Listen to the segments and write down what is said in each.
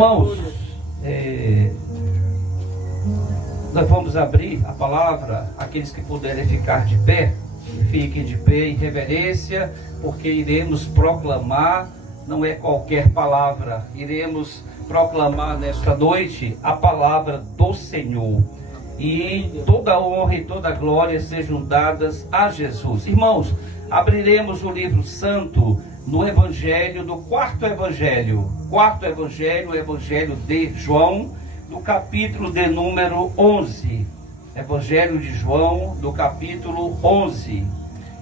Irmãos, nós vamos abrir a palavra. Aqueles que puderem ficar de pé, fiquem de pé em reverência, porque iremos proclamar, não é qualquer palavra, iremos proclamar nesta noite a palavra do Senhor. E toda a honra e toda a glória sejam dadas a Jesus. Irmãos, abriremos o livro santo no evangelho, do quarto evangelho, o evangelho de João, no capítulo de número 11. Evangelho de João, do capítulo 11.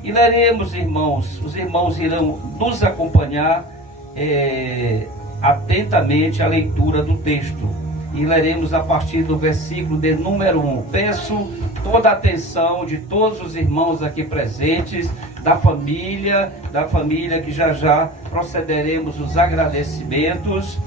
E leremos, irmãos, os irmãos irão nos acompanhar atentamente a leitura do texto. E leremos a partir do versículo de número 1. Peço toda a atenção de todos os irmãos aqui presentes, da família que já procederemos os agradecimentos,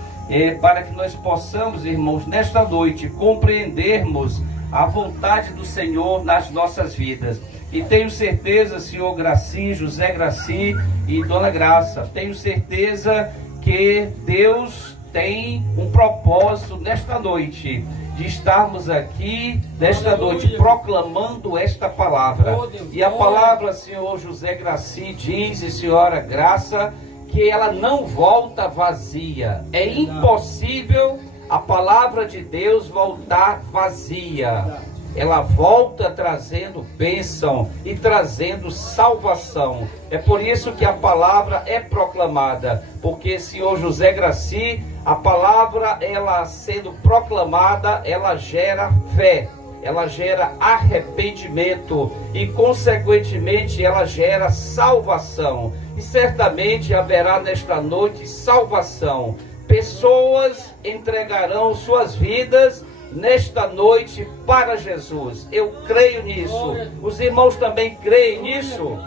para que nós possamos, irmãos, nesta noite, compreendermos a vontade do Senhor nas nossas vidas. E tenho certeza, senhor Graci, José Graci e dona Graça, tenho certeza que Deus tem um propósito nesta noite, de estarmos aqui nesta noite proclamando esta palavra. E a palavra, senhor José Graci, diz, e senhora Graça, que ela não volta vazia. É impossível a palavra de Deus voltar vazia. Ela volta trazendo bênção e trazendo salvação. É por isso que a palavra é proclamada, porque, senhor José Graci, a palavra, ela sendo proclamada, ela gera fé, ela gera arrependimento e, consequentemente, ela gera salvação. E certamente haverá nesta noite salvação. Pessoas entregarão suas vidas nesta noite para Jesus. Eu creio nisso. Os irmãos também creem nisso?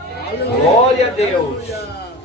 Glória a Deus.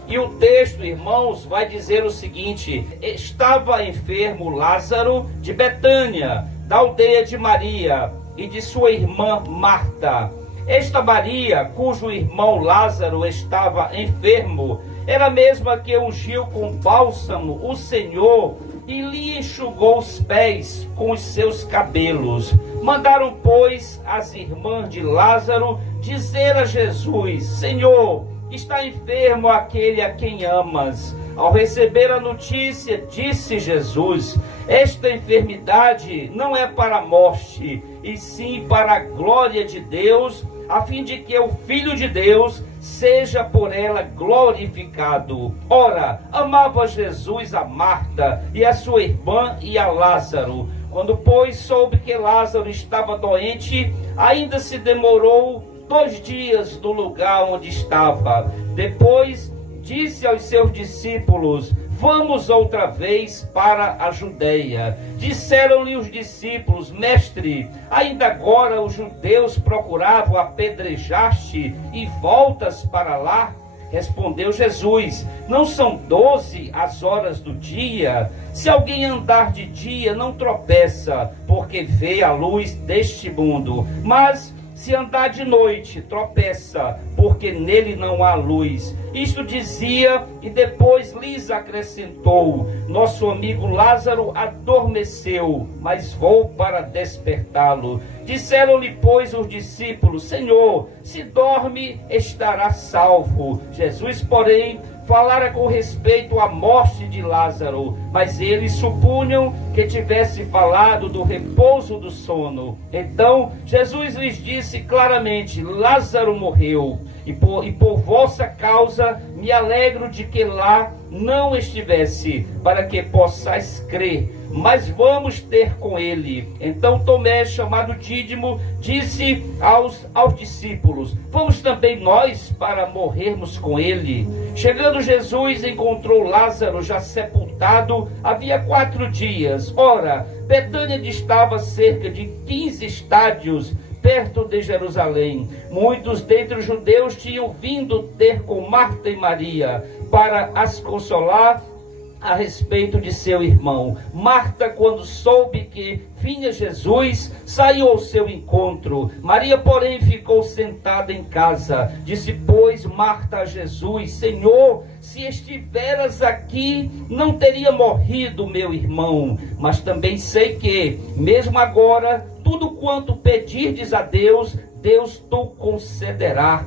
E o texto, irmãos, vai dizer o seguinte: estava enfermo Lázaro de Betânia, da aldeia de Maria e de sua irmã Marta. Esta Maria, cujo irmão Lázaro estava enfermo, era a mesma que ungiu com bálsamo o Senhor e lhe enxugou os pés com os seus cabelos. Mandaram, pois, as irmãs de Lázaro dizer a Jesus: Senhor, está enfermo aquele a quem amas. Ao receber a notícia, disse Jesus: esta enfermidade não é para a morte, e sim para a glória de Deus, a fim de que o Filho de Deus seja por ela glorificado. Ora, amava Jesus a Marta e a sua irmã e a Lázaro. Quando, pois, soube que Lázaro estava doente, ainda se demorou 2 dias no lugar onde estava. Depois disse aos seus discípulos: vamos outra vez para a Judeia. Disseram-lhe os discípulos: Mestre, ainda agora os judeus procuravam apedrejar-te e voltas para lá? Respondeu Jesus: não são 12 as horas do dia? Se alguém andar de dia, não tropeça, porque vê a luz deste mundo. Mas se andar de noite, tropeça, porque nele não há luz. Isto dizia e depois lhes acrescentou: nosso amigo Lázaro adormeceu, mas vou para despertá-lo. Disseram-lhe, pois, os discípulos: Senhor, se dorme, estará salvo. Jesus, porém, falara com respeito à morte de Lázaro, mas eles supunham que tivesse falado do repouso do sono. Então Jesus lhes disse claramente: Lázaro morreu, e por vossa causa me alegro de que lá não estivesse, para que possais crer. Mas vamos ter com ele. Então Tomé, chamado Dídimo, disse aos discípulos: vamos também nós para morrermos com ele? Chegando Jesus, encontrou Lázaro já sepultado havia 4 dias. Ora, Betânia distava cerca de 15 estádios perto de Jerusalém. Muitos dentre os judeus tinham vindo ter com Marta e Maria para as consolar a respeito de seu irmão. Marta, quando soube que vinha Jesus, saiu ao seu encontro. Maria, porém, ficou sentada em casa. Disse, pois, Marta a Jesus, Senhor, se estiveras aqui, não teria morrido meu irmão. Mas também sei que, mesmo agora, tudo quanto pedirdes a Deus, Deus tu concederá.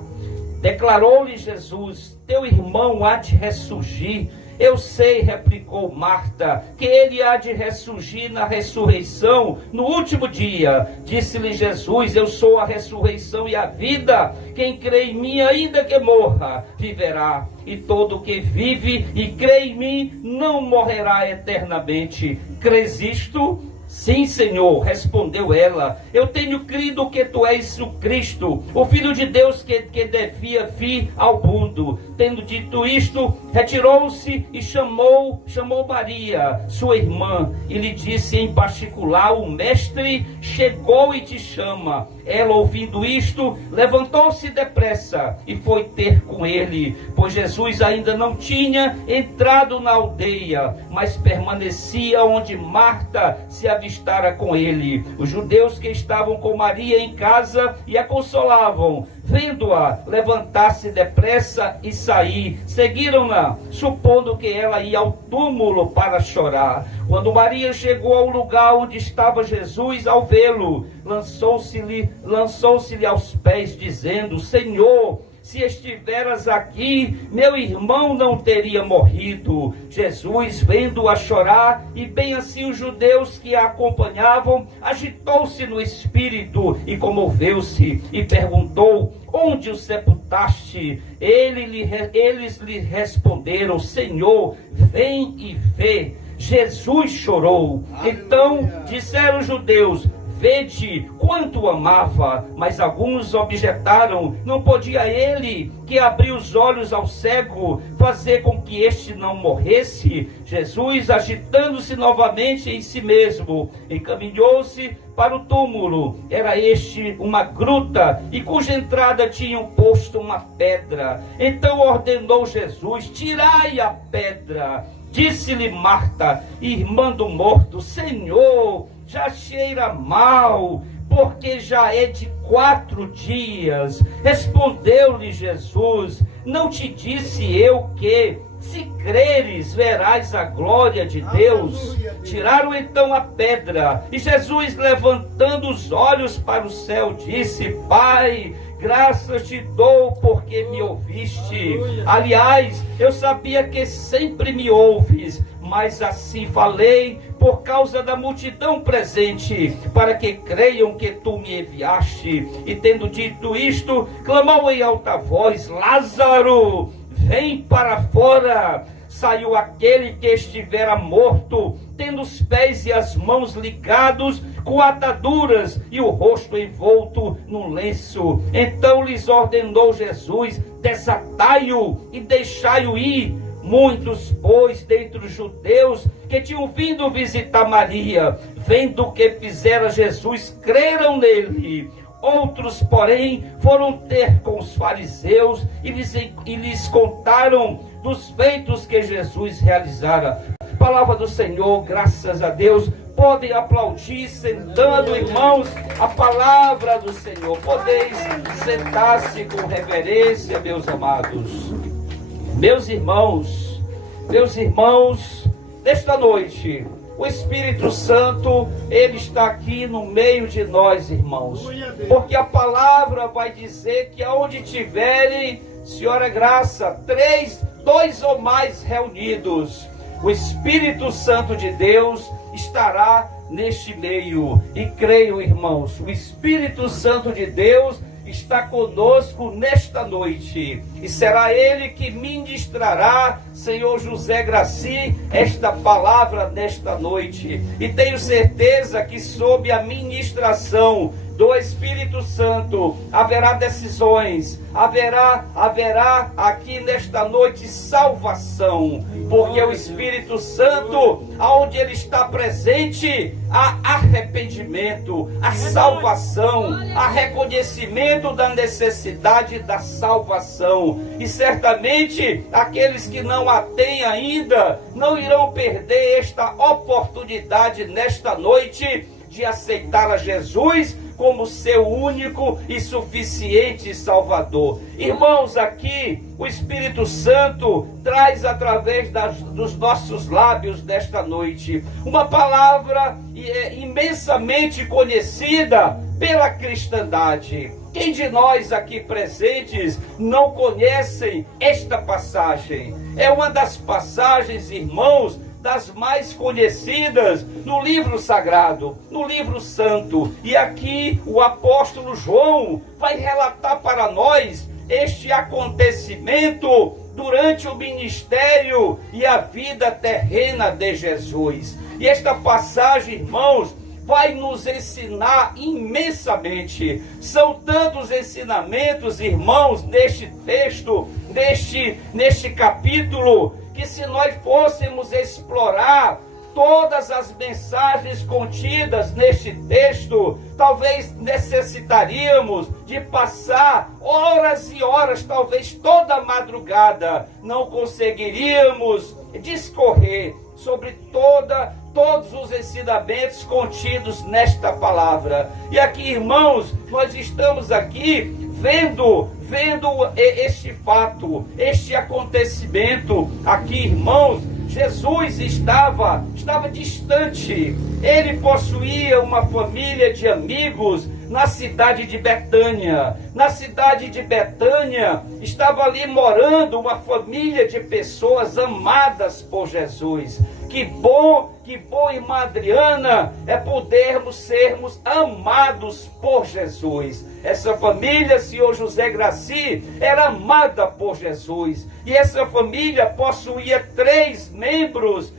Declarou-lhe Jesus, teu irmão há de ressurgir. Eu sei, replicou Marta, que ele há de ressurgir na ressurreição no último dia. Disse-lhe Jesus, eu sou a ressurreição e a vida. Quem crê em mim, ainda que morra, viverá. E todo que vive e crê em mim, não morrerá eternamente. Crês isto? Sim, Senhor, respondeu ela, eu tenho crido que tu és o Cristo, o Filho de Deus que devia vir ao mundo. Tendo dito isto, retirou-se e chamou Maria, sua irmã, e lhe disse em particular, o Mestre chegou e te chama. Ela, ouvindo isto, levantou-se depressa e foi ter com ele, pois Jesus ainda não tinha entrado na aldeia, mas permanecia onde Marta se avistara com ele. Os judeus que estavam com Maria em casa e a consolavam, vendo-a levantar-se depressa e sair, seguiram-na, supondo que ela ia ao túmulo para chorar. Quando Maria chegou ao lugar onde estava Jesus, ao vê-lo, lançou-se-lhe aos pés, dizendo, Senhor, se estiveras aqui, meu irmão não teria morrido. Jesus, vendo-a chorar, e bem assim os judeus que a acompanhavam, agitou-se no espírito e comoveu-se, e perguntou, onde o sepultaste? Eles lhe responderam, Senhor, vem e vê. Jesus chorou. Então disseram os judeus, vede quanto amava. Mas alguns objetaram, não podia ele, que abriu os olhos ao cego, fazer com que este não morresse? Jesus, agitando-se novamente em si mesmo, encaminhou-se para o túmulo. Era este uma gruta, e cuja entrada tinham posto uma pedra. Então ordenou Jesus, tirai a pedra. Disse-lhe Marta, irmã do morto, Senhor, já cheira mal, porque já é de 4 dias. Respondeu-lhe Jesus, não te disse eu que, se creres, verás a glória de Deus? Tiraram então a pedra, e Jesus, levantando os olhos para o céu, disse, Pai, graças te dou porque me ouviste. Aliás, eu sabia que sempre me ouves, mas assim falei por causa da multidão presente, para que creiam que tu me enviaste. E tendo dito isto, clamou em alta voz, Lázaro, vem para fora. Saiu aquele que estivera morto, tendo os pés e as mãos ligados com ataduras e o rosto envolto num lenço. Então lhes ordenou Jesus, desatai-o e deixai-o ir. Muitos, pois, dentre os judeus que tinham vindo visitar Maria, vendo o que fizera Jesus, creram nele. Outros, porém, foram ter com os fariseus e lhes contaram dos feitos que Jesus realizara. Palavra do Senhor, graças a Deus. Podem aplaudir, sentando, irmãos, a palavra do Senhor. Podeis sentar-se com reverência, meus amados. Meus irmãos, nesta noite, o Espírito Santo, Ele está aqui no meio de nós, irmãos. Porque a palavra vai dizer que aonde tiverem, Senhora Graça, 2 ou mais reunidos, o Espírito Santo de Deus estará neste meio. E creio, irmãos, o Espírito Santo de Deus está conosco nesta noite, e será Ele que ministrará, Senhor José Graci, esta palavra nesta noite. E tenho certeza que sob a ministração do Espírito Santo, haverá decisões, haverá aqui nesta noite salvação, porque o Espírito Santo, aonde ele está presente, há arrependimento, há salvação, há reconhecimento da necessidade da salvação, e certamente aqueles que não a têm ainda não irão perder esta oportunidade nesta noite de aceitar a Jesus como seu único e suficiente Salvador. Irmãos, aqui o Espírito Santo traz através dos nossos lábios desta noite uma palavra imensamente conhecida pela cristandade. Quem de nós aqui presentes não conhecem esta passagem? É uma das passagens, irmãos, das mais conhecidas no livro sagrado, no livro santo. E aqui o apóstolo João vai relatar para nós este acontecimento durante o ministério e a vida terrena de Jesus. E esta passagem, irmãos, vai nos ensinar imensamente. São tantos ensinamentos, irmãos, neste texto, neste capítulo, que se nós fôssemos explorar todas as mensagens contidas neste texto, talvez necessitaríamos de passar horas e horas, talvez toda a madrugada. Não conseguiríamos discorrer sobre todos os ensinamentos contidos nesta palavra. E aqui, irmãos, nós estamos aqui vendo este fato, este acontecimento. Aqui, irmãos, Jesus estava distante. Ele possuía uma família de amigos na cidade de Betânia. Na cidade de Betânia estava ali morando uma família de pessoas amadas por Jesus. Que bom, irmã Adriana, é podermos sermos amados por Jesus. Essa família, senhor José Graci, era amada por Jesus. E essa família possuía três membros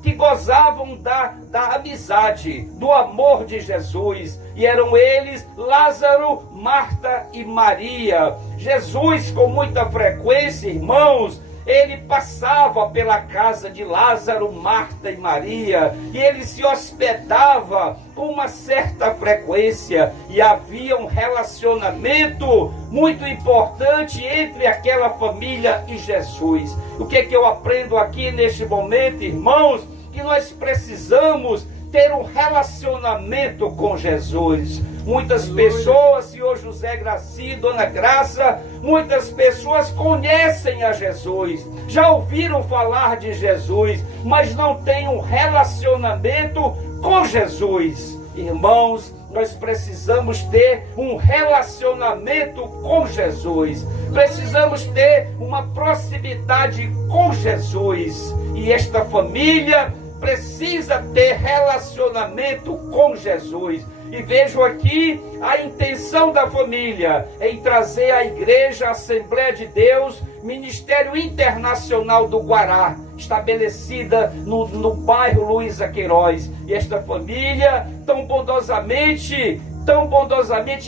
que gozavam da amizade, do amor de Jesus. E eram eles Lázaro, Marta e Maria. Jesus, com muita frequência, irmãos, ele passava pela casa de Lázaro, Marta e Maria, e ele se hospedava com uma certa frequência, e havia um relacionamento muito importante entre aquela família e Jesus. O que eu aprendo aqui neste momento, irmãos? Que nós precisamos ter um relacionamento com Jesus. Muitas pessoas, senhor José Graci, dona Graça, muitas pessoas conhecem a Jesus, já ouviram falar de Jesus, mas não têm um relacionamento com Jesus. Irmãos, nós precisamos ter um relacionamento com Jesus, precisamos ter uma proximidade com Jesus, e esta família precisa ter relacionamento com Jesus. E vejo aqui a intenção da família em trazer à igreja, a Assembleia de Deus, Ministério Internacional do Guará, estabelecida no bairro Luísa Queiroz. E esta família, tão bondosamente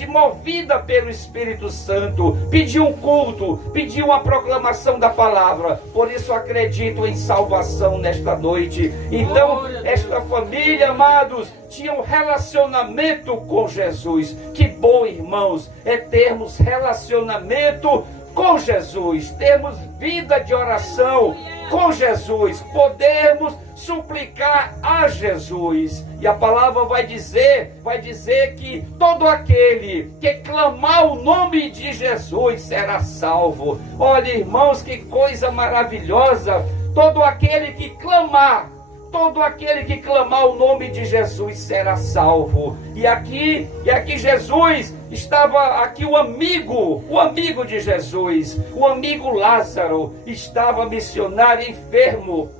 movida pelo Espírito Santo, pediu um culto, pediu uma proclamação da palavra. Por isso acredito em salvação nesta noite. Então, esta família, amados, tinha um relacionamento com Jesus. Que bom, irmãos, é termos relacionamento com Jesus, termos vida de oração com Jesus, podermos suplicar a Jesus. E a palavra vai dizer que todo aquele que clamar o nome de Jesus será salvo. Olha, irmãos, que coisa maravilhosa. Todo aquele que clamar o nome de Jesus será salvo. E aqui Jesus estava aqui, o amigo de Jesus, o amigo Lázaro, estava missionário enfermo,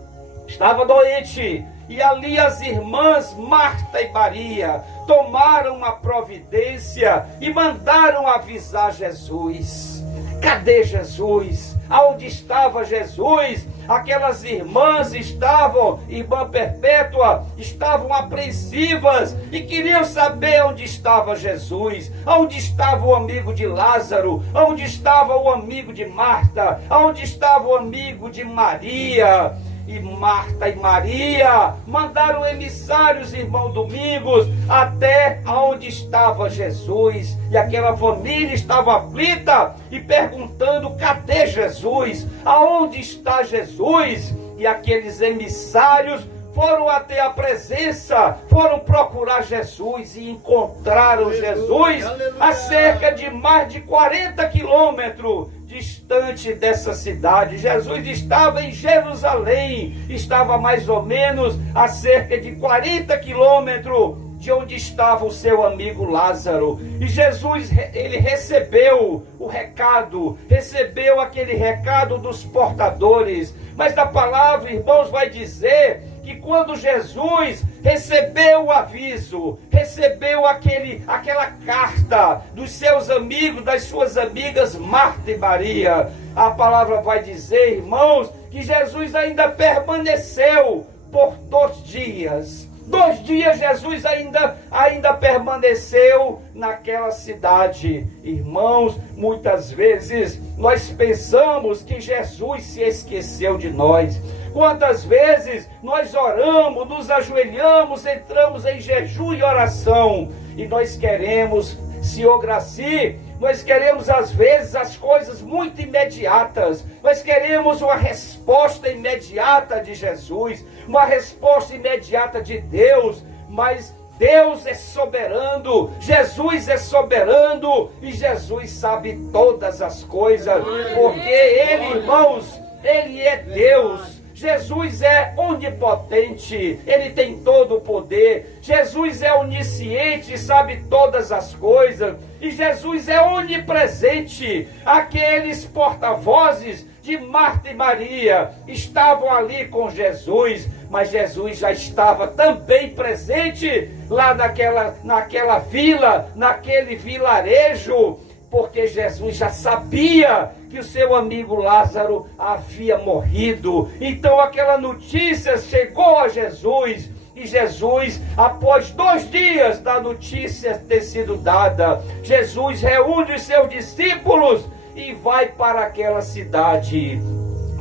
estava doente. E ali as irmãs Marta e Maria tomaram a providência e mandaram avisar Jesus. cadê Jesus? Aonde estava Jesus? Aquelas irmãs estavam, irmã Perpétua, estavam apreensivas e queriam saber onde estava Jesus, onde estava o amigo de Lázaro, onde estava o amigo de Marta, onde estava o amigo de Maria. E Marta e Maria mandaram emissários, irmão Domingos, até onde estava Jesus. E aquela família estava aflita e perguntando: cadê Jesus? Aonde está Jesus? E aqueles emissários foram até a presença, foram procurar Jesus e encontraram Jesus a cerca de mais de 40 quilômetros distante dessa cidade. Jesus estava em Jerusalém, estava mais ou menos a cerca de 40 quilômetros de onde estava o seu amigo Lázaro. E Jesus, ele recebeu o recado, recebeu aquele recado dos portadores. Mas a palavra, irmãos, vai dizer que quando Jesus recebeu o aviso, recebeu aquela carta dos seus amigos, das suas amigas Marta e Maria, a palavra vai dizer, irmãos, que Jesus ainda permaneceu por 2 dias. 2 dias Jesus ainda permaneceu naquela cidade. Irmãos, muitas vezes nós pensamos que Jesus se esqueceu de nós. Quantas vezes nós oramos, nos ajoelhamos, entramos em jejum e oração e nós queremos, Senhor Graci, nós queremos às vezes as coisas muito imediatas, nós queremos uma resposta imediata de Jesus, uma resposta imediata de Deus, mas Deus é soberano, Jesus é soberano e Jesus sabe todas as coisas, porque Ele, irmãos, Ele é Deus. Jesus é onipotente, Ele tem todo o poder. Jesus é onisciente, sabe todas as coisas. E Jesus é onipresente. Aqueles porta-vozes de Marta e Maria estavam ali com Jesus, mas Jesus já estava também presente lá naquela vila, naquele vilarejo, porque Jesus já sabia que o seu amigo Lázaro havia morrido. Então aquela notícia chegou a Jesus, e Jesus, após 2 dias da notícia ter sido dada, Jesus reúne os seus discípulos e vai para aquela cidade.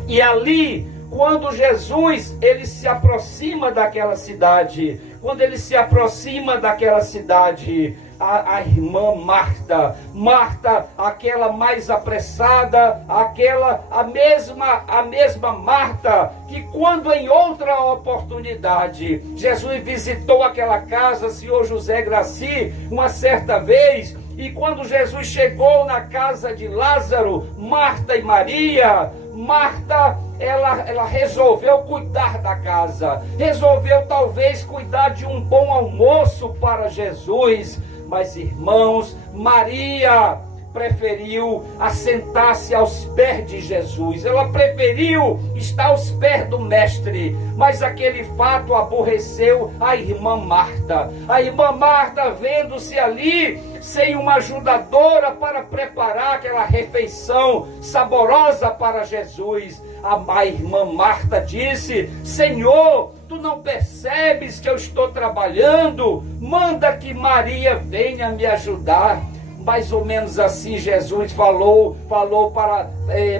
E ali, quando Jesus, ele se aproxima daquela cidade, a irmã Marta, aquela mais apressada, a mesma Marta, que quando em outra oportunidade, Jesus visitou aquela casa, senhor José Graci, uma certa vez, e quando Jesus chegou na casa de Lázaro, Marta e Maria, Marta, ela resolveu cuidar da casa, resolveu talvez cuidar de um bom almoço para Jesus, mas irmãos, Maria preferiu assentar-se aos pés de Jesus, ela preferiu estar aos pés do mestre, mas aquele fato aborreceu a irmã Marta. A irmã Marta, vendo-se ali sem uma ajudadora para preparar aquela refeição saborosa para Jesus, a irmã Marta disse: Senhor, tu não percebes que eu estou trabalhando? Manda que Maria venha me ajudar. Mais ou menos assim Jesus falou para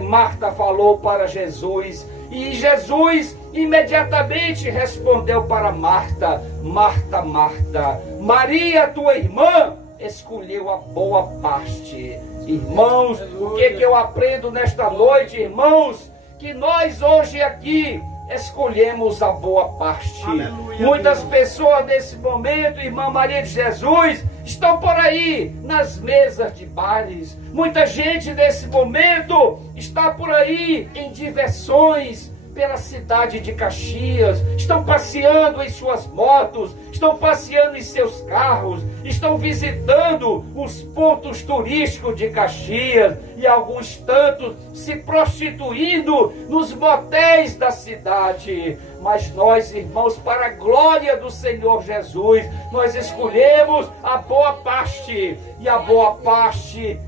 Marta falou para Jesus, e Jesus imediatamente respondeu para Marta: Marta, Marta, Maria, tua irmã, escolheu a boa parte. Irmãos, o que eu aprendo nesta noite, irmãos? Que nós hoje aqui escolhemos a boa parte. Aleluia, muitas pessoas nesse momento, irmã Maria de Jesus, estão por aí nas mesas de bares. Muita gente nesse momento está por aí em diversões pela cidade de Caxias, estão passeando em suas motos, estão passeando em seus carros, estão visitando os pontos turísticos de Caxias, e alguns tantos se prostituindo nos motéis da cidade. Mas nós, irmãos, para a glória do Senhor Jesus, nós escolhemos a boa parte, e a boa parte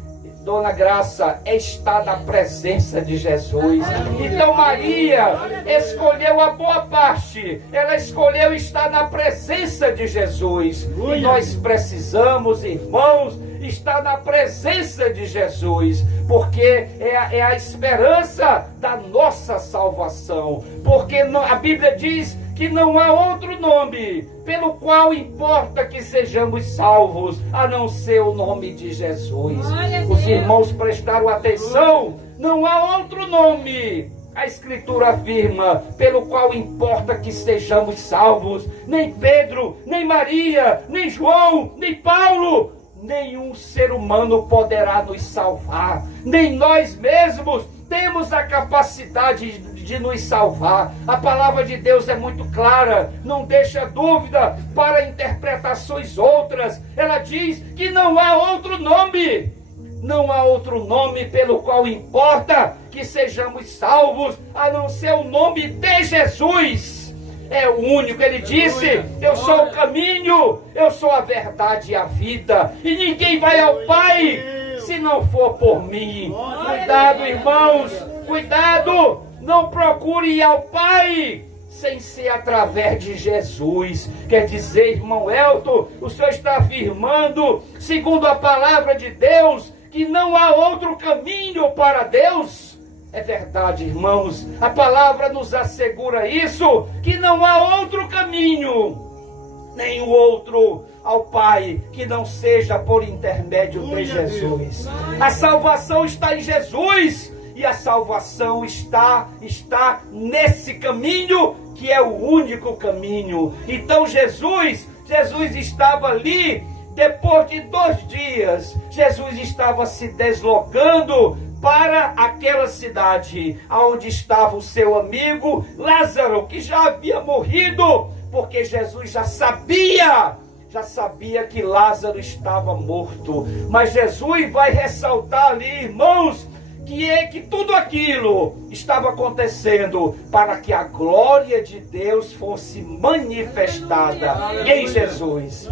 Dona Graça, está na presença de Jesus. Então Maria escolheu a boa parte. Ela escolheu estar na presença de Jesus. E nós precisamos, irmãos, estar na presença de Jesus, porque é a esperança da nossa salvação. Porque a Bíblia diz que não há outro nome pelo qual importa que sejamos salvos, a não ser o nome de Jesus. Os irmãos prestaram atenção, não há outro nome, a Escritura afirma, pelo qual importa que sejamos salvos. Nem Pedro, nem Maria, nem João, nem Paulo, nenhum ser humano poderá nos salvar, nem nós mesmos temos a capacidade de nos salvar. A palavra de Deus é muito clara, não deixa dúvida para interpretações outras. Ela diz que não há outro nome, não há outro nome pelo qual importa que sejamos salvos, a não ser o nome de Jesus. É o único. Ele disse: eu sou o caminho, eu sou a verdade e a vida, e ninguém vai ao Pai se não for por mim. Cuidado, irmãos, cuidado, não procure ir ao Pai sem ser através de Jesus. Quer dizer, irmão Elton, o senhor está afirmando, segundo a palavra de Deus, que não há outro caminho para Deus? É verdade, irmãos, a palavra nos assegura isso, que não há outro caminho, nenhum outro ao Pai, que não seja por intermédio de Jesus. A salvação está em Jesus, e a salvação está nesse caminho, que é o único caminho. Então Jesus estava ali, depois de 2 dias, Jesus estava se deslocando para aquela cidade, onde estava o seu amigo Lázaro, que já havia morrido, porque Jesus já sabia que Lázaro estava morto. Mas Jesus vai ressaltar ali, irmãos, que tudo aquilo estava acontecendo para que a glória de Deus fosse manifestada em Jesus.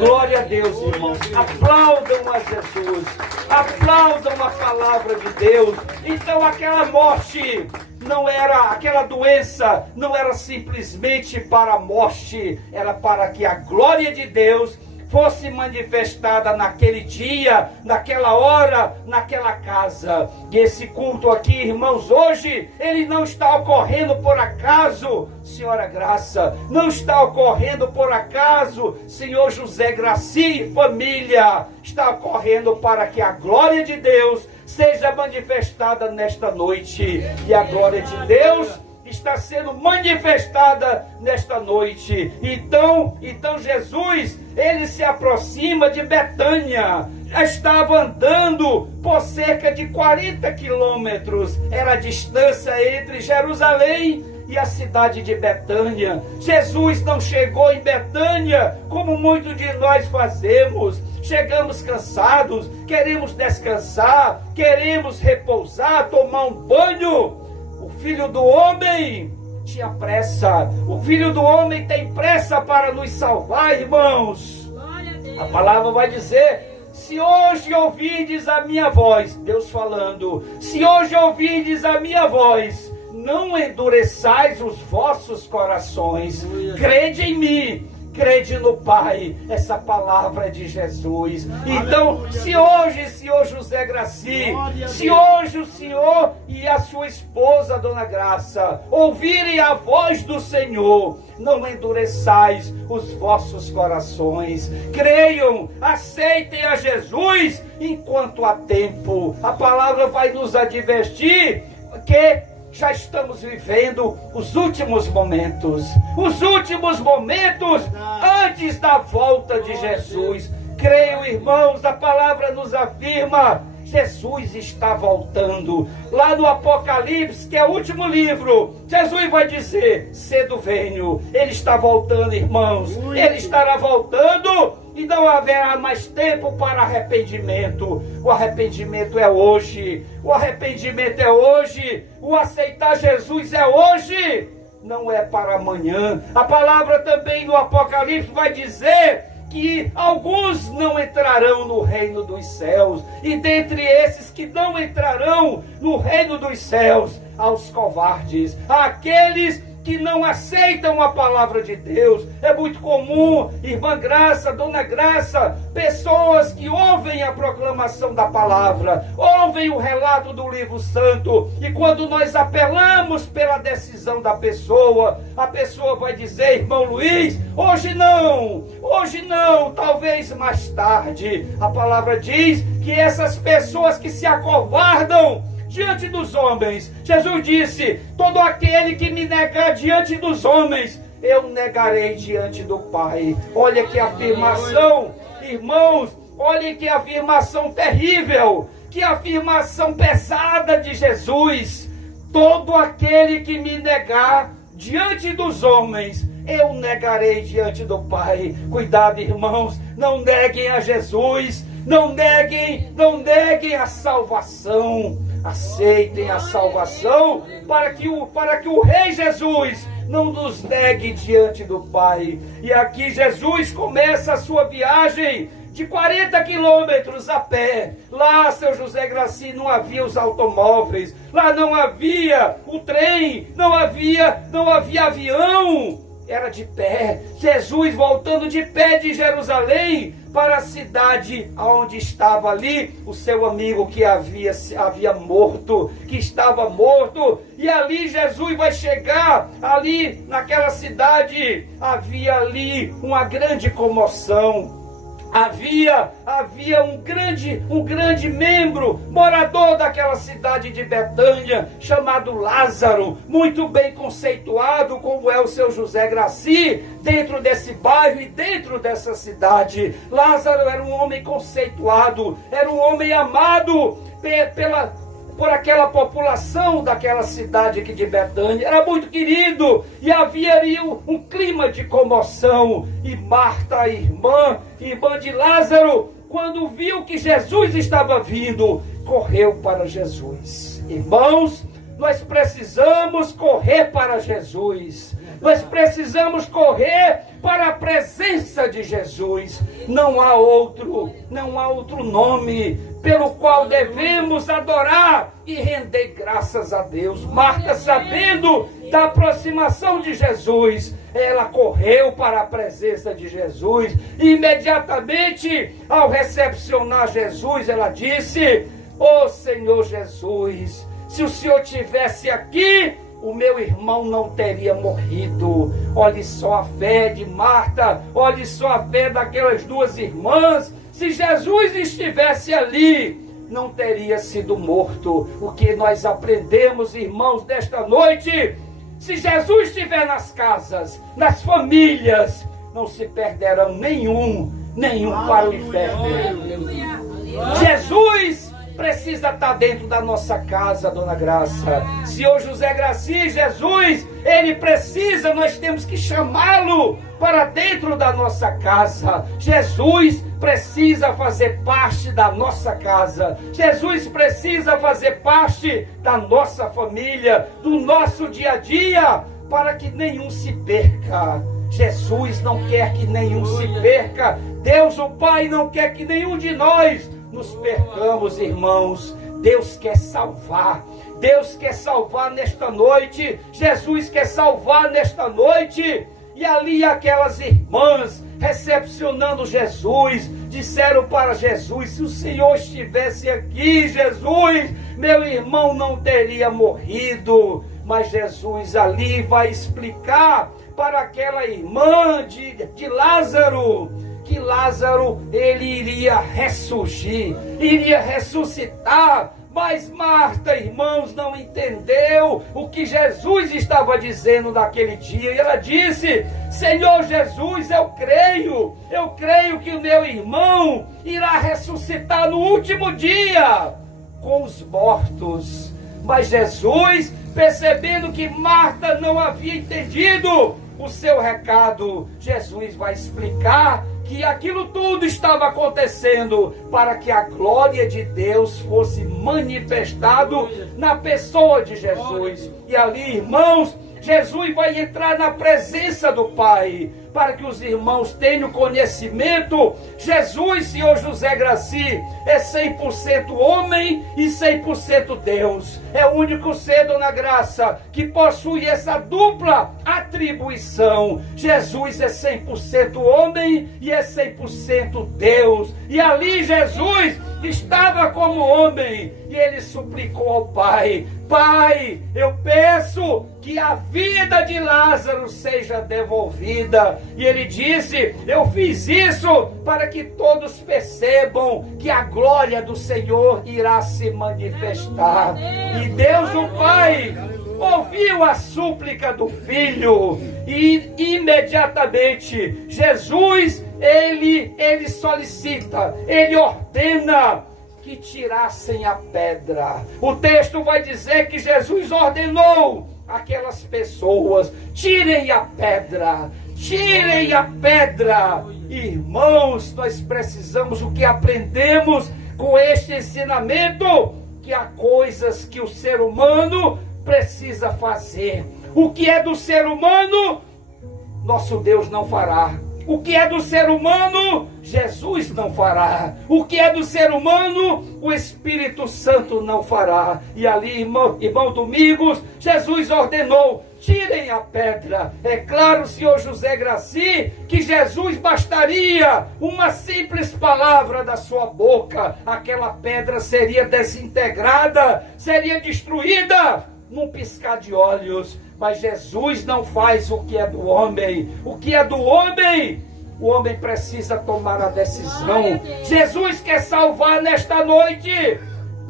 Glória a Deus, irmãos. Aplaudam a Jesus, aplaudam a palavra de Deus. Então aquela morte não era, aquela doença não era simplesmente para a morte, era para que a glória de Deus fosse manifestada naquele dia, naquela hora, naquela casa. E esse culto aqui, irmãos, hoje, ele não está ocorrendo por acaso, senhora Graça, não está ocorrendo por acaso, senhor José Graci e família, está ocorrendo para que a glória de Deus seja manifestada nesta noite. E a glória de Deus está sendo manifestada nesta noite. Então Jesus, ele se aproxima de Betânia. Já estava andando por cerca de 40 quilômetros. Era a distância entre Jerusalém e a cidade de Betânia. Jesus não chegou em Betânia como muitos de nós fazemos. Chegamos cansados, queremos descansar, queremos repousar, tomar um banho. O Filho do Homem tinha pressa. O Filho do Homem tem pressa para nos salvar, irmãos. A palavra vai dizer: se hoje ouvirdes a minha voz, Deus falando, se hoje ouvirdes a minha voz, não endureçais os vossos corações. Crede em mim, crede no Pai. Essa palavra é de Jesus. Então, se hoje, senhor José Graci, se hoje o senhor e a sua esposa, Dona Graça, ouvirem a voz do Senhor, não endureçais os vossos corações. Creiam, aceitem a Jesus enquanto há tempo. A palavra vai nos advertir que já estamos vivendo os últimos momentos antes da volta de Jesus. Creio, irmãos, a palavra nos afirma, Jesus está voltando. Lá no Apocalipse, que é o último livro, Jesus vai dizer: cedo venho. Ele está voltando, irmãos. Ele estará voltando e não haverá mais tempo para arrependimento. O arrependimento é hoje. O arrependimento é hoje. O aceitar Jesus é hoje. Não é para amanhã. A palavra também no Apocalipse vai dizer que alguns não entrarão no reino dos céus, e dentre esses que não entrarão no reino dos céus, aos covardes, àqueles que não aceitam a palavra de Deus. É muito comum, irmã Graça, dona Graça, pessoas que ouvem a proclamação da palavra, ouvem o relato do livro santo, e quando nós apelamos pela decisão da pessoa, a pessoa vai dizer: irmão Luiz, hoje não, talvez mais tarde. A palavra diz que essas pessoas que se acovardam diante dos homens, Jesus disse: todo aquele que me negar diante dos homens, eu negarei diante do Pai. Olha que afirmação, irmãos, olha que afirmação terrível, que afirmação pesada de Jesus. Todo aquele que me negar diante dos homens, eu negarei diante do Pai. Cuidado, irmãos, não neguem a Jesus, não neguem a salvação. Aceitem a salvação para que o Rei Jesus não nos negue diante do Pai. E aqui Jesus começa a sua viagem de 40 quilômetros a pé. Lá, seu José Graci, não havia os automóveis, lá não havia o trem, não havia avião, era de pé. Jesus voltando de pé de Jerusalém para a cidade onde estava ali o seu amigo que havia morto, que estava morto. E ali Jesus vai chegar, ali naquela cidade havia ali uma grande comoção. Havia um grande membro, morador daquela cidade de Betânia, chamado Lázaro, muito bem conceituado, como é o seu José Graci, dentro desse bairro e dentro dessa cidade. Lázaro era um homem conceituado, era um homem amado por aquela população daquela cidade aqui de Betânia. Era muito querido, e havia ali um clima de comoção. E Marta, a irmã de Lázaro, quando viu que Jesus estava vindo, correu para Jesus. Irmãos, nós precisamos correr para Jesus. Nós precisamos correr para a presença de Jesus. Não há outro nome pelo qual devemos adorar e render graças a Deus. Marta, sabendo da aproximação de Jesus, ela correu para a presença de Jesus. E imediatamente, ao recepcionar Jesus, ela disse: ó Senhor Jesus, se o Senhor estivesse aqui, o meu irmão não teria morrido. Olhe só a fé de Marta, olhe só a fé daquelas duas irmãs. Se Jesus estivesse ali, não teria sido morto. O que nós aprendemos, irmãos, desta noite: se Jesus estiver nas casas, nas famílias, não se perderá nenhum para o inferno. Jesus precisa estar dentro da nossa casa, dona Graça. Senhor José Graci, Jesus, ele precisa, nós temos que chamá-lo para dentro da nossa casa. Jesus precisa fazer parte da nossa casa. Jesus precisa fazer parte da nossa família, do nosso dia a dia, para que nenhum se perca. Jesus não quer que nenhum se perca. Deus, o Pai, não quer que nenhum de nós nos percamos, irmãos. Deus quer salvar. Deus quer salvar nesta noite. Jesus quer salvar nesta noite. E ali aquelas irmãs, recepcionando Jesus, disseram para Jesus: se o Senhor estivesse aqui, Jesus, meu irmão não teria morrido. Mas Jesus ali vai explicar para aquela irmã de Lázaro, que Lázaro, ele iria ressurgir, iria ressuscitar. Mas Marta, irmãos, não entendeu o que Jesus estava dizendo naquele dia. E ela disse: Senhor Jesus, eu creio que o meu irmão irá ressuscitar no último dia com os mortos. Mas Jesus, percebendo que Marta não havia entendido o seu recado, Jesus vai explicar que aquilo tudo estava acontecendo para que a glória de Deus fosse manifestado na pessoa de Jesus. E ali, irmãos, Jesus vai entrar na presença do Pai, para que os irmãos tenham conhecimento. Jesus, senhor José Graci, é 100% homem e 100% Deus. É o único ser, dona Graça, que possui essa dupla atribuição. Jesus é 100% homem e é 100% Deus. E ali Jesus estava como homem e ele suplicou ao Pai: Pai, eu peço que a vida de Lázaro seja devolvida. E ele disse: eu fiz isso para que todos percebam que a glória do Senhor irá se manifestar. E Deus, o Pai, ouviu a súplica do Filho e imediatamente Jesus, ele solicita, ele ordena que tirassem a pedra. O texto vai dizer que Jesus ordenou aquelas pessoas: tirem a pedra, tirem a pedra. Irmãos, nós precisamos, o que aprendemos com este ensinamento, que há coisas que o ser humano precisa fazer. O que é do ser humano, nosso Deus não fará. O que é do ser humano, Jesus não fará. O que é do ser humano, o Espírito Santo não fará. E ali, irmão Domingos, Jesus ordenou: tirem a pedra. É claro, senhor José Graci, que Jesus bastaria uma simples palavra da sua boca, aquela pedra seria desintegrada, seria destruída num piscar de olhos. Mas Jesus não faz o que é do homem. O que é do homem, o homem precisa tomar a decisão. Jesus quer salvar nesta noite,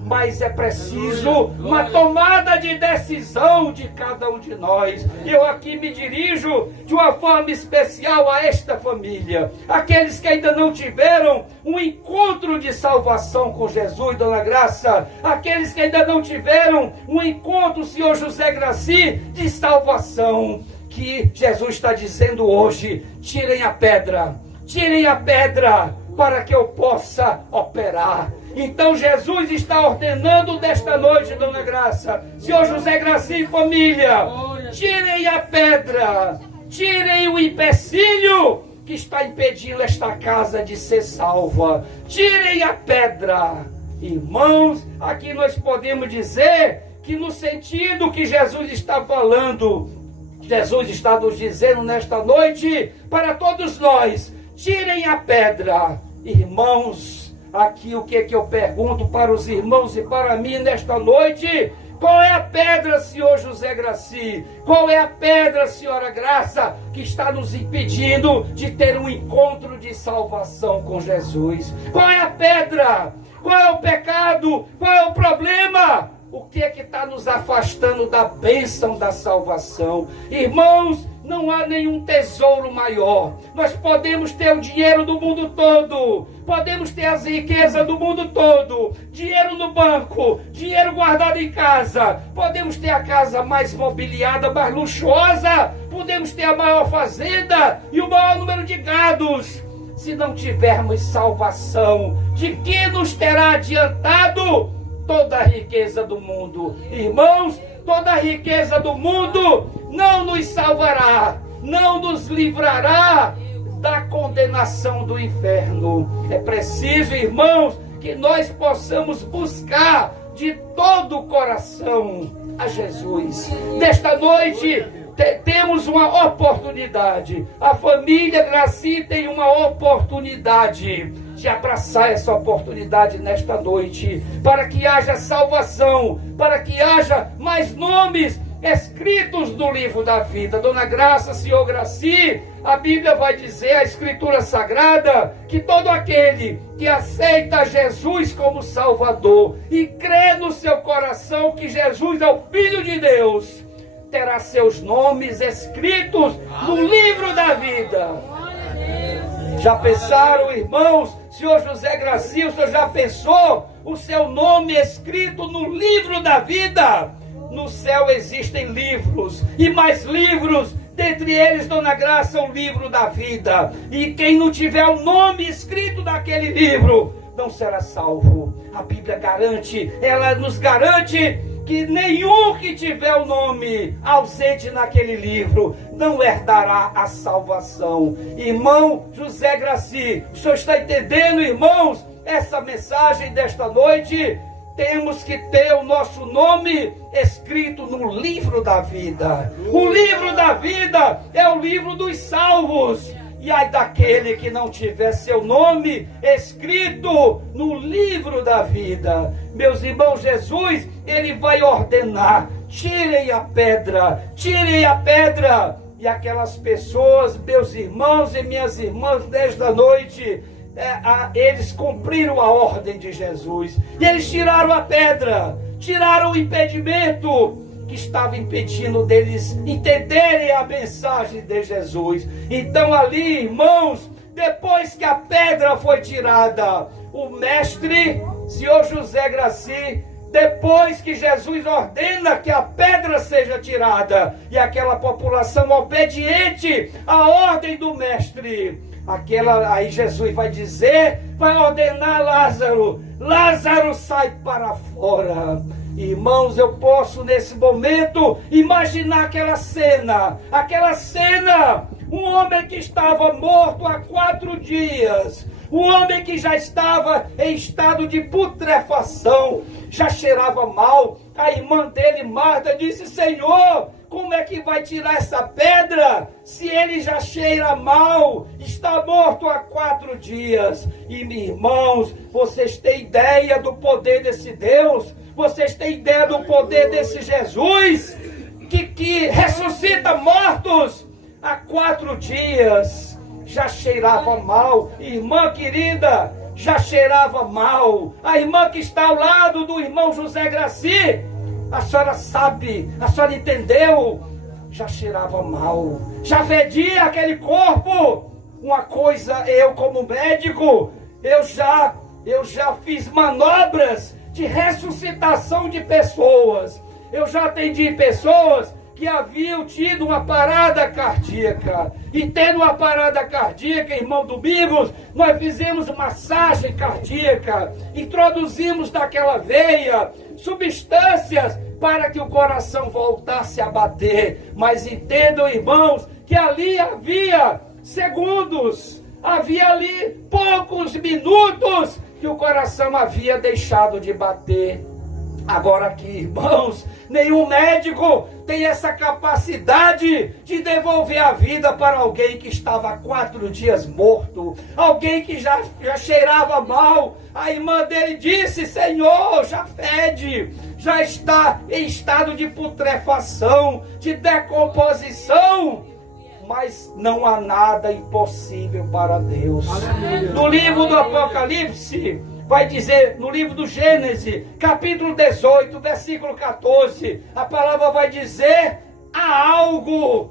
mas é preciso uma tomada de decisão de cada um de nós. Eu aqui me dirijo de uma forma especial a esta família, aqueles que ainda não tiveram um encontro de salvação com Jesus, dona Graça, aqueles que ainda não tiveram um encontro, senhor José Graci, de salvação, que Jesus está dizendo hoje: tirem a pedra para que eu possa operar. Então Jesus está ordenando desta noite, dona Graça, senhor José Graci e família, tirem a pedra, tirem o empecilho que está impedindo esta casa de ser salva. Tirem a pedra. Irmãos, aqui nós podemos dizer que no sentido que Jesus está falando, Jesus está nos dizendo nesta noite para todos nós: tirem a pedra. Irmãos, aqui o que eu pergunto para os irmãos e para mim nesta noite: qual é a pedra, senhor José Graci? Qual é a pedra, senhora Graça, que está nos impedindo de ter um encontro de salvação com Jesus? Qual é a pedra? Qual é o pecado? Qual é o problema? O que é que está nos afastando da bênção da salvação? Irmãos, não há nenhum tesouro maior. Nós podemos ter o dinheiro do mundo todo, podemos ter as riquezas do mundo todo, dinheiro no banco, dinheiro guardado em casa, podemos ter a casa mais mobiliada, mais luxuosa, podemos ter a maior fazenda e o maior número de gados. Se não tivermos salvação, de que nos terá adiantado toda a riqueza do mundo? Irmãos, toda a riqueza do mundo não nos salvará, não nos livrará da condenação do inferno. É preciso, irmãos, que nós possamos buscar de todo o coração a Jesus. Nesta noite temos uma oportunidade. A família Graci tem uma oportunidade de abraçar essa oportunidade nesta noite, para que haja salvação, para que haja mais nomes escritos no livro da vida. Dona Graça, senhor Graci, a Bíblia vai dizer, a Escritura Sagrada, que todo aquele que aceita Jesus como Salvador e crê no seu coração que Jesus é o Filho de Deus, terá seus nomes escritos no livro da vida. Já pensaram, irmãos? Senhor José Graci, o senhor já pensou o seu nome escrito no livro da vida? No céu existem livros, e mais livros, dentre eles, dona Graça, o livro da vida. E quem não tiver o nome escrito naquele livro, não será salvo. A Bíblia garante, ela nos garante que nenhum que tiver o nome ausente naquele livro não herdará a salvação. Irmão José Graci, o senhor está entendendo, irmãos, essa mensagem desta noite? Temos que ter o nosso nome escrito no livro da vida. O livro da vida é o livro dos salvos. E ai daquele que não tiver seu nome escrito no livro da vida. Meus irmãos, Jesus, ele vai ordenar: tirem a pedra, tirem a pedra. E aquelas pessoas, meus irmãos e minhas irmãs, nesta noite, eles cumpriram a ordem de Jesus. E eles tiraram a pedra, tiraram o impedimento que estava impedindo deles entenderem a mensagem de Jesus. Então ali, irmãos, depois que a pedra foi tirada, o mestre, senhor José Graci, depois que Jesus ordena que a pedra seja tirada, e aquela população obediente à ordem do mestre, aí Jesus vai dizer, vai ordenar Lázaro: Lázaro, sai para fora. Irmãos, eu posso nesse momento imaginar aquela cena, um homem que estava morto há 4 dias, um homem que já estava em estado de putrefação, já cheirava mal. A irmã dele, Marta, disse: Senhor, como é que vai tirar essa pedra se ele já cheira mal? Está morto há 4 dias. E, meus irmãos, vocês têm ideia do poder desse Deus? Vocês têm ideia do poder desse Jesus que ressuscita mortos? Há 4 dias já cheirava mal. Irmã querida, já cheirava mal. A irmã que está ao lado do irmão José Graci, a senhora sabe, a senhora entendeu? Já cheirava mal, já fedia aquele corpo. Uma coisa, eu como médico, eu já fiz manobras de ressuscitação de pessoas. Eu já atendi pessoas que haviam tido uma parada cardíaca. E tendo uma parada cardíaca, irmão Domingos, nós fizemos massagem cardíaca, introduzimos naquela veia substâncias para que o coração voltasse a bater. Mas entendam, irmãos, que ali havia segundos, havia ali poucos minutos que o coração havia deixado de bater. Agora aqui, irmãos, nenhum médico tem essa capacidade de devolver a vida para alguém que estava há 4 dias morto, alguém que já cheirava mal. A irmã dele disse: Senhor, já fede, já está em estado de putrefação, de decomposição. Mas não há nada impossível para Deus. Aleluia. No livro do Apocalipse, vai dizer, no livro do Gênesis, capítulo 18, versículo 14, a palavra vai dizer: há algo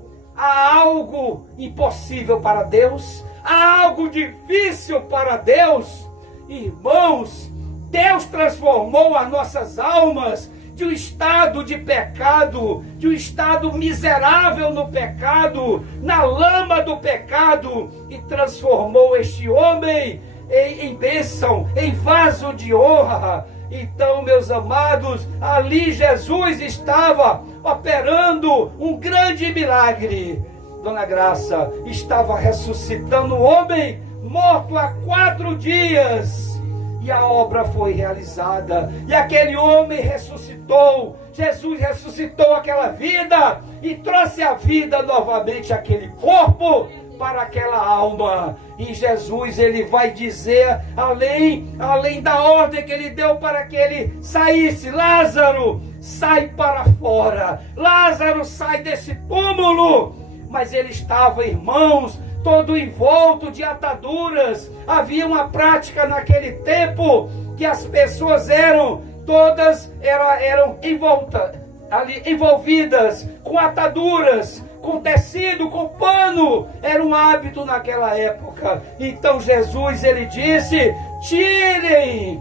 impossível para Deus, há algo difícil para Deus. Irmãos, Deus transformou as nossas almas de um estado de pecado, de um estado miserável no pecado, na lama do pecado, e transformou este homem em bênção, em vaso de honra. Então, meus amados, ali Jesus estava operando um grande milagre. Dona Graça estava ressuscitando um homem morto há 4 dias. E a obra foi realizada. E aquele homem ressuscitou. Jesus ressuscitou aquela vida e trouxe a vida novamente àquele corpo, para aquela alma. E Jesus, ele vai dizer, além da ordem que ele deu para que ele saísse: Lázaro, sai para fora. Lázaro, sai desse túmulo. Mas ele estava, irmãos, todo envolto de ataduras. Havia uma prática naquele tempo que as pessoas eram envolvidas com ataduras, com tecido, com pano. Era um hábito naquela época. Então Jesus, ele disse: tirem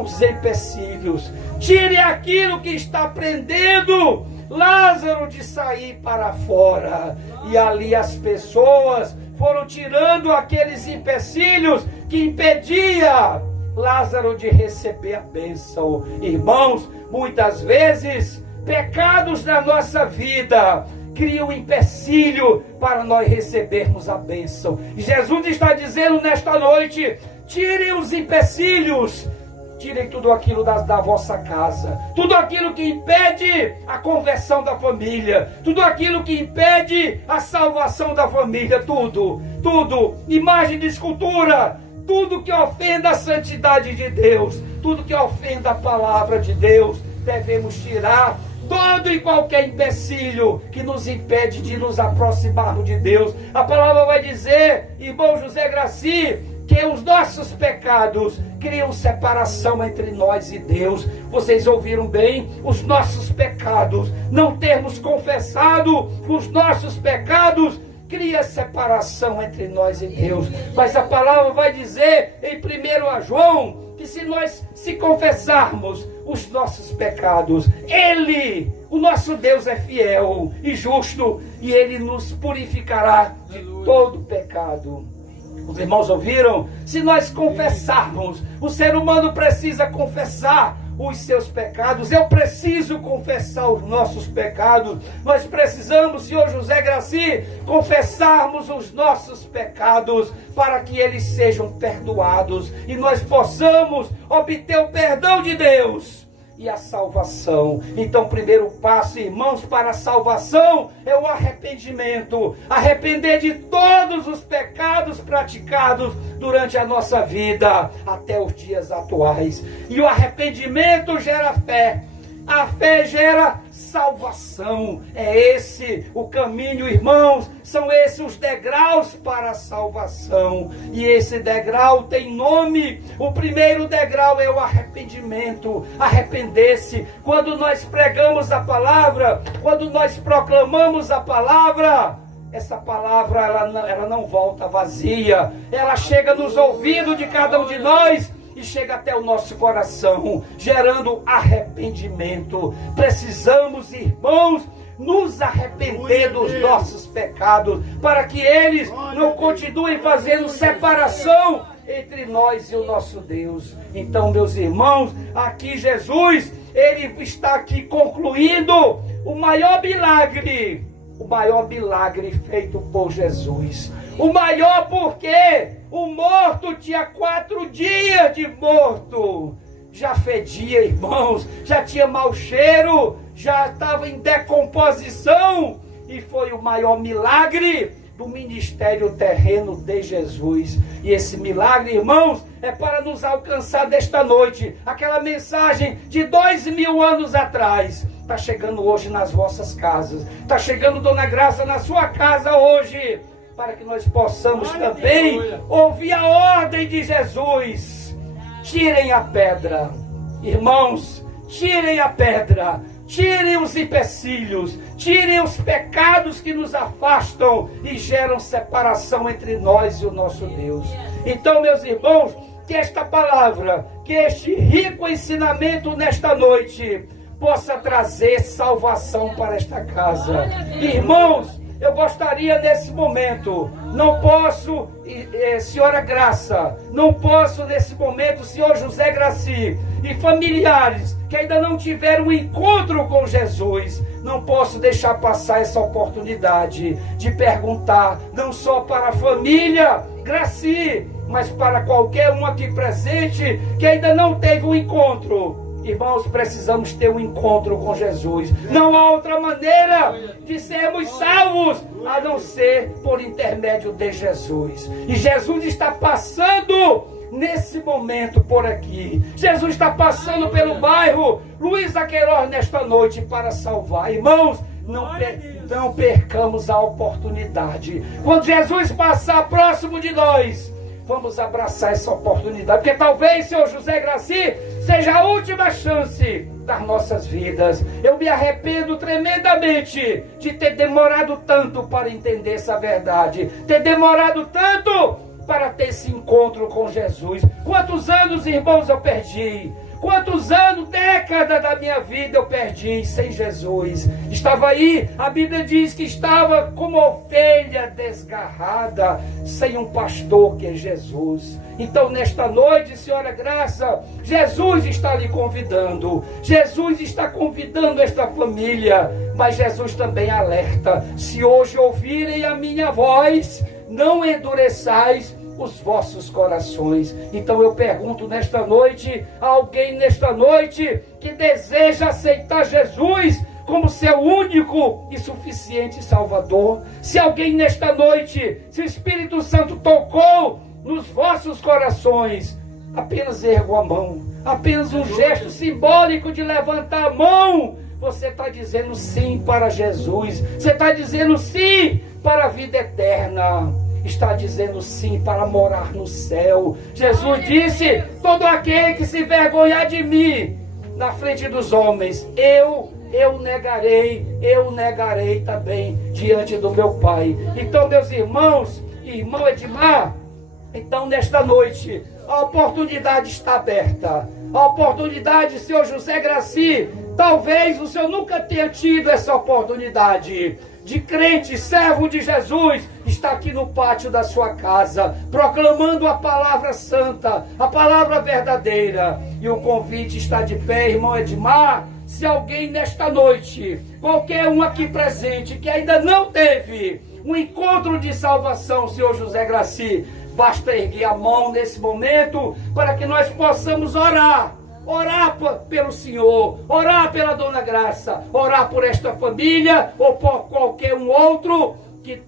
os empecilhos, tirem aquilo que está prendendo Lázaro de sair para fora. E ali as pessoas foram tirando aqueles empecilhos que impedia Lázaro de receber a bênção. Irmãos, muitas vezes, pecados na nossa vida criam um empecilho para nós recebermos a bênção. E Jesus está dizendo nesta noite: tirem os empecilhos, tirem tudo aquilo da vossa casa, tudo aquilo que impede a conversão da família, tudo aquilo que impede a salvação da família, tudo, imagem de escultura, tudo que ofenda a santidade de Deus, tudo que ofenda a palavra de Deus, devemos tirar. Todo e qualquer empecilho que nos impede de nos aproximarmos de Deus. A palavra vai dizer, irmão José Graci, que os nossos pecados criam separação entre nós e Deus. Vocês ouviram bem? Os nossos pecados, não termos confessado os nossos pecados, cria separação entre nós e Deus. Mas a palavra vai dizer em 1 João, que se nós confessarmos os nossos pecados, Ele, o nosso Deus, é fiel e justo, e Ele nos purificará de todo pecado. Os irmãos ouviram? Se nós confessarmos, o ser humano precisa confessar os seus pecados. Eu preciso confessar os nossos pecados. Nós precisamos, senhor José Graci, confessarmos os nossos pecados para que eles sejam perdoados e nós possamos obter o perdão de Deus e a salvação. Então, o primeiro passo, irmãos, para a salvação é o arrependimento. Arrepender de todos os pecados praticados durante a nossa vida até os dias atuais. E o arrependimento gera fé. A fé gera salvação. É esse o caminho, irmãos. São esses os degraus para a salvação. E esse degrau tem nome. O primeiro degrau é o arrependimento. Arrepender-se. Quando nós pregamos a palavra, quando nós proclamamos a palavra, essa palavra ela não volta vazia. Ela chega nos ouvidos de cada um de nós e chega até o nosso coração, gerando arrependimento. Precisamos, irmãos, nos arrepender dos nossos pecados, para que eles não continuem fazendo separação entre nós e o nosso Deus. Então, meus irmãos, aqui Jesus, Ele está aqui concluindo o maior milagre feito por Jesus. O maior porque o morto tinha 4 dias de morto. Já fedia, irmãos, já tinha mau cheiro, já estava em decomposição. E foi o maior milagre do ministério terreno de Jesus. E esse milagre, irmãos, é para nos alcançar desta noite. Aquela mensagem de 2000 anos atrás está chegando hoje nas vossas casas. Está chegando, Dona Graça, na sua casa hoje, para que nós possamos também ouvir a ordem de Jesus. Tirem a pedra. Irmãos, tirem a pedra. Tirem os empecilhos. Tirem os pecados que nos afastam e geram separação entre nós e o nosso Deus. Então, meus irmãos, que esta palavra, que este rico ensinamento nesta noite possa trazer salvação para esta casa. Irmãos, eu gostaria nesse momento, não posso, senhora Graça, não posso nesse momento, senhor José Graci, e familiares que ainda não tiveram um encontro com Jesus, não posso deixar passar essa oportunidade de perguntar, não só para a família Graci, mas para qualquer um aqui presente que ainda não teve um encontro. Irmãos, precisamos ter um encontro com Jesus. Não há outra maneira de sermos salvos a não ser por intermédio de Jesus. E Jesus está passando nesse momento por aqui. Jesus está passando pelo bairro Luiz da Queiroz nesta noite para salvar. Irmãos, não percamos a oportunidade. Quando Jesus passar próximo de nós, vamos abraçar essa oportunidade, porque talvez, senhor José Graci, seja a última chance das nossas vidas. Eu me arrependo tremendamente de ter demorado tanto para entender essa verdade, ter demorado tanto para ter esse encontro com Jesus. Quantos anos, irmãos, eu perdi? Quantos anos, décadas da minha vida eu perdi sem Jesus. Estava aí, a Bíblia diz que estava como ovelha desgarrada, sem um pastor que é Jesus. Então nesta noite, Senhora Graça, Jesus está lhe convidando. Jesus está convidando esta família. Mas Jesus também alerta: se hoje ouvirem a minha voz, não endureçais os vossos corações. Então eu pergunto nesta noite, alguém nesta noite que deseja aceitar Jesus como seu único e suficiente Salvador? Se alguém nesta noite, se o Espírito Santo tocou nos vossos corações, apenas ergo a mão, apenas um gesto simbólico de levantar a mão. Você está dizendo sim para Jesus, você está dizendo sim para a vida eterna, está dizendo sim para morar no céu. Jesus disse: todo aquele que se envergonhar de mim na frente dos homens, eu negarei também diante do meu Pai. Então, meus irmãos e irmã Edmar, então nesta noite a oportunidade está aberta. A oportunidade, senhor José Graci, talvez o senhor nunca tenha tido essa oportunidade de crente, servo de Jesus, está aqui no pátio da sua casa, proclamando a palavra santa, a palavra verdadeira. E o convite está de pé, irmão Edmar. Se alguém nesta noite, qualquer um aqui presente, que ainda não teve um encontro de salvação, senhor José Graci, basta erguer a mão nesse momento para que nós possamos orar. Orar pelo Senhor, orar pela Dona Graça, orar por esta família ou por qualquer um outro que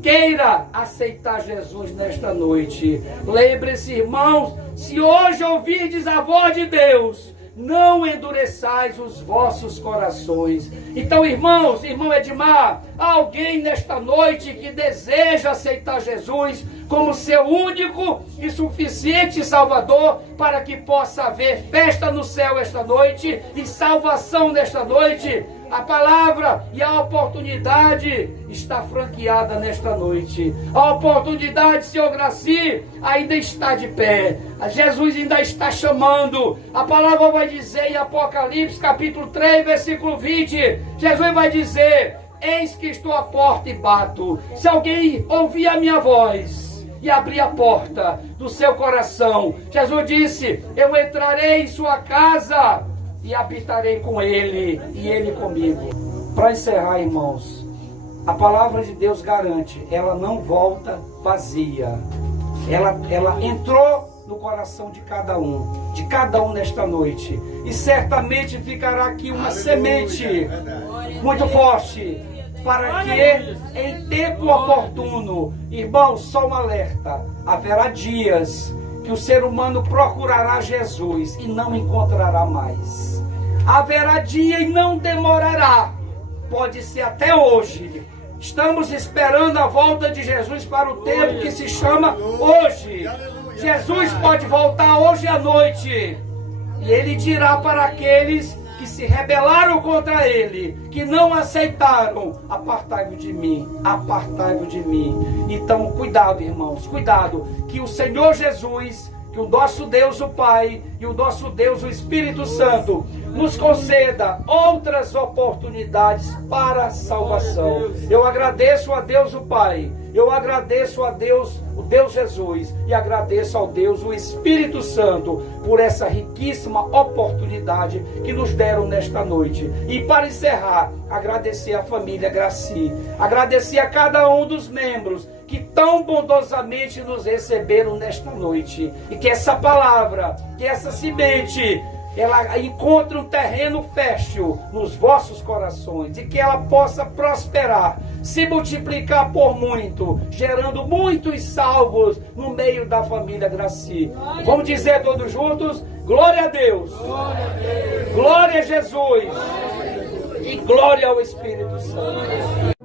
queira aceitar Jesus nesta noite. Lembre-se, irmãos, se hoje ouvirdes a voz de Deus, não endureçais os vossos corações. Então, irmãos, irmão Edmar, alguém nesta noite que deseja aceitar Jesus como seu único e suficiente Salvador, para que possa haver festa no céu esta noite e salvação nesta noite. A palavra e a oportunidade está franqueada nesta noite. A oportunidade, senhor Graci, ainda está de pé. Jesus ainda está chamando. A palavra vai dizer em Apocalipse capítulo 3, versículo 20, Jesus vai dizer: eis que estou à porta e bato. Se alguém ouvir a minha voz e abrir a porta do seu coração, Jesus disse: eu entrarei em sua casa e habitarei com ele e ele comigo. Para encerrar, irmãos, a palavra de Deus garante, ela não volta vazia. Ela entrou no coração de cada um nesta noite, e certamente ficará aqui uma semente muito forte, para que em tempo oportuno, irmãos, só um alerta: haverá dias que o ser humano procurará Jesus e não encontrará mais. Haverá dia e não demorará, pode ser até hoje. Estamos esperando a volta de Jesus para o tempo que se chama hoje. Jesus pode voltar hoje à noite, e ele dirá para aqueles que se rebelaram contra ele, que não aceitaram: apartai-vos de mim, apartai-vos de mim. Então, cuidado, irmãos, cuidado, que o Senhor Jesus, que o nosso Deus, o Pai, e o nosso Deus, o Espírito Santo, nos conceda outras oportunidades para a salvação. Eu agradeço a Deus, o Pai, eu agradeço a Deus, o Deus Jesus, e agradeço ao Deus, o Espírito Santo, por essa riquíssima oportunidade que nos deram nesta noite. E para encerrar, agradecer à família Graci, agradecer a cada um dos membros que tão bondosamente nos receberam nesta noite, e que essa palavra, que essa semente, ela encontre um terreno fértil nos vossos corações, e que ela possa prosperar, se multiplicar por muito, gerando muitos salvos no meio da família Graci. Vamos dizer todos juntos: glória a Deus, glória a Deus, glória a Jesus, glória a Jesus, e glória ao Espírito Santo.